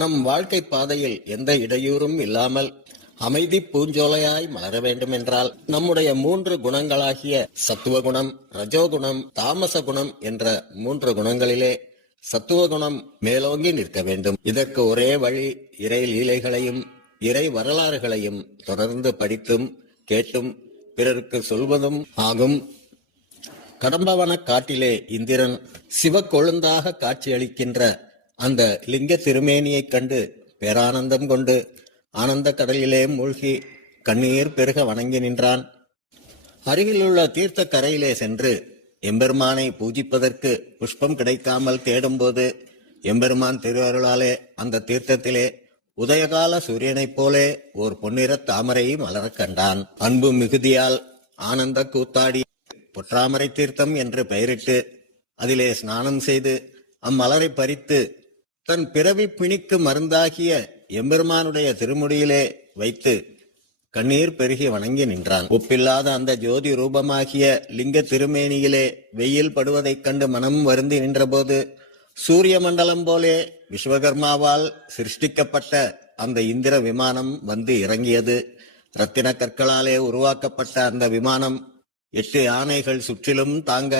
நம் வாழ்க்கை பாதையில் எந்த இடையூறும் இல்லாமல் அமைதி பூஞ்சோலையாய் மலர வேண்டும் என்றால் நம்முடைய 3 குணங்களாகிய சத்துவகுணம், ரஜோகுணம், தாமச குணம் என்ற 3 குணங்களிலே சத்துவகுணம் மேலோங்கி நிற்க வேண்டும். இதற்கு ஒரே வழி இறை லீலைகளையும் இறை வரலாறுகளையும் தொடர்ந்து படித்தும் கேட்டும் பிறருக்கு சொல்வதும் ஆகும். கடம்பவன காட்டிலே இந்திரன் சிவக்கொழுந்தாக காட்சியளிக்கின்ற அந்த லிங்க திருமேனியைக் கண்டு பேரானந்தம் கொண்டு ஆனந்த கடலிலே மூழ்கி கண்ணீர் பெருக வணங்கி நின்றான். அருகிலுள்ள தீர்த்த கரையிலே சென்று எம்பெருமானை பூஜிப்பதற்கு புஷ்பம் கிடைக்காமல் தேடும்போது எம்பெருமான் திருவருளாலே அந்த தீர்த்தத்திலே உதயகால சூரியனைப் போலே ஓர் பொன்னிற தாமரை மலரக் கண்டான். அன்பு மிகுதியால் ஆனந்த கூத்தாடி பொற்றாமரை தீர்த்தம் என்று பெயரிட்டு அதிலே ஸ்நானம் செய்து அம்மலரை பறித்து தன் பிறவி பிணிக்கு மருந்தாகிய எம்பெருமானுடைய திருமுடியிலே வைத்து கண்ணீர் பெருகி வணங்கி நின்றான். ஒப்பில்லாத அந்த ஜோதி ரூபமாகிய லிங்க திருமேனியிலே வெயில் படுவதைக் கண்டு மனம் வருந்தி நின்றபோது சூரிய மண்டலம் போலே விஸ்வகர்மாவால் சிருஷ்டிக்கப்பட்ட அந்த இந்திர விமானம் வந்து இறங்கியது. இரத்தின கற்களாலே உருவாக்கப்பட்ட அந்த விமானம் 8 யானைகள் சுற்றிலும் தாங்க,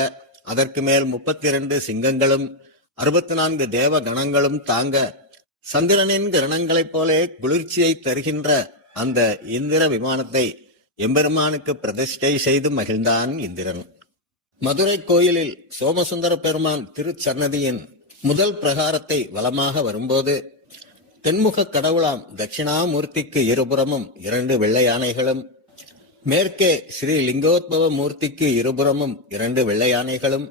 அதற்கு மேல் 32 சிங்கங்களும் 64 தேவ கணங்களும் தாங்க, சந்திரனின் கிரணங்களைப் போலே குளிர்ச்சியை தருகின்ற அந்த இந்திர விமானத்தை எம்பெருமானுக்கு பிரதிஷ்டை செய்து மகிழ்ந்தான் இந்திரன். மதுரை கோயிலில் சோமசுந்தர பெருமான் திருச்சன்னதியின் முதல் பிரகாரத்தை வலமாக வரும்போது தென்முக கடவுளாம் தட்சிணாமூர்த்திக்கு இருபுறமும் 2 வெள்ளை யானைகளும், மேற்கே ஸ்ரீ லிங்கோத்பவ மூர்த்திக்கு இருபுறமும் 2 வெள்ளை யானைகளும்,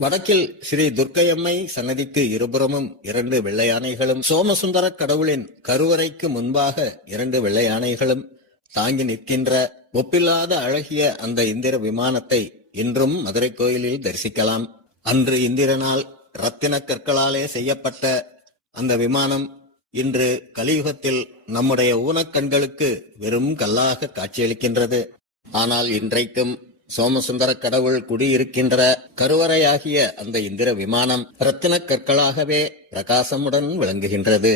வடக்கில் ஸ்ரீ துர்க்கையம்மை சன்னதிக்கு இருபுறமும் 2 வெள்ளை யானைகளும், சோமசுந்தர கடவுளின் கருவறைக்கு முன்பாக 2 வெள்ளை யானைகளும் தாங்கி நிற்கின்ற ஒப்பில்லாத அழகிய அந்த இந்திர விமானத்தை இன்றும் மதுரை கோயிலில் தரிசிக்கலாம். அன்று இந்திரனால் இரத்தின கற்களாலே செய்யப்பட்ட அந்த விமானம் இன்று கலியுகத்தில் நம்முடைய ஊனக்கண்களுக்கு வெறும் கல்லாக காட்சியளிக்கின்றது. ஆனால் இன்றைக்கும் சோமசுந்தர கடவுள் குடியிருக்கின்ற கருவறையாகிய அந்த இந்திர விமானம் இரத்தின கற்களாகவே பிரகாசமுடன் விளங்குகின்றது.